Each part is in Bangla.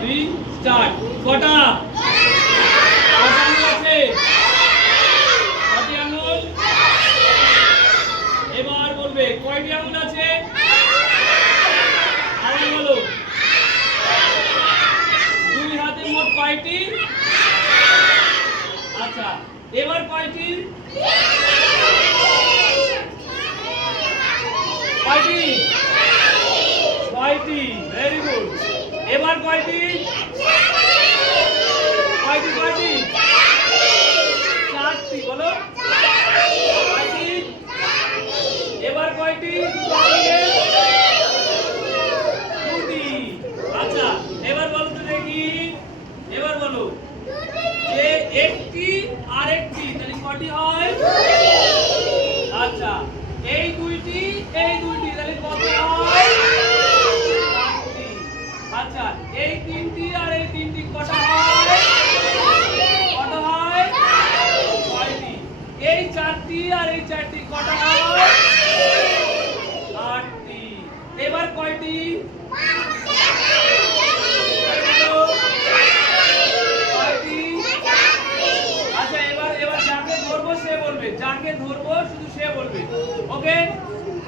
3 স্টার্ট কটা কটা আঙুল আছে কটি আঙুল এবার বলবে কয়টি আঙুল আছে আবার বলো দুই হাতে মোট কয়টি আচ্ছা এবার কয়টি কয়টি ছয়টি ভেরি গুড এবার কয়টি কয়টি কয়টি চারটি বলো কয়টি এবার কয়টি দুটি আচ্ছা এবার বলো তো দেখি এবার বলো যে একটি আর একটি তাহলে কয়টি হয় আচ্ছা এই দুইটি তাহলে কত হয় চারটি আচ্ছা এই তিনটি আর এই তিনটি কত হয় কত হয় ছয়টি এই চারটি আর এই চারটি কত হয় আটটি এবার কয়টি আচ্ছা এবার যাকে ধরবো সে বলবে যাকে ধরবো শুধু সে বলবে ওকে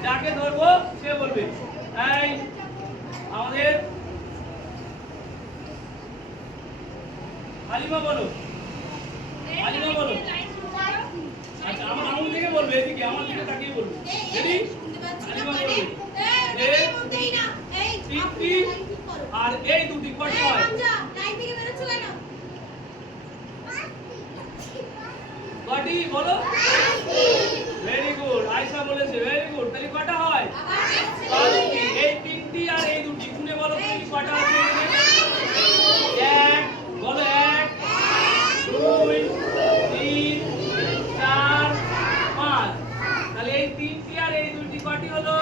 যাকে ধরবো সে বলবে এই আমাদের হালিমা বলো হালিমা বলো আচ্ছা আমার আঙুল থেকে বলবে এদিকে আমার দিকে তাকিয়ে বলবে রেডি হালিমা বলবে এই তিনটি আর এই দুটি কত হয় কটি বলো ভেরি গুড আয়েশা বলেছে ভেরি গুড তাহলে কটা হয় এই তিনটি আর এই দুটি শুনে বলো কি কটা আছে এক বলো এক দুই তিন চার পাঁচ তাহলে এই তিনটি আর এই দুটি কটি হলো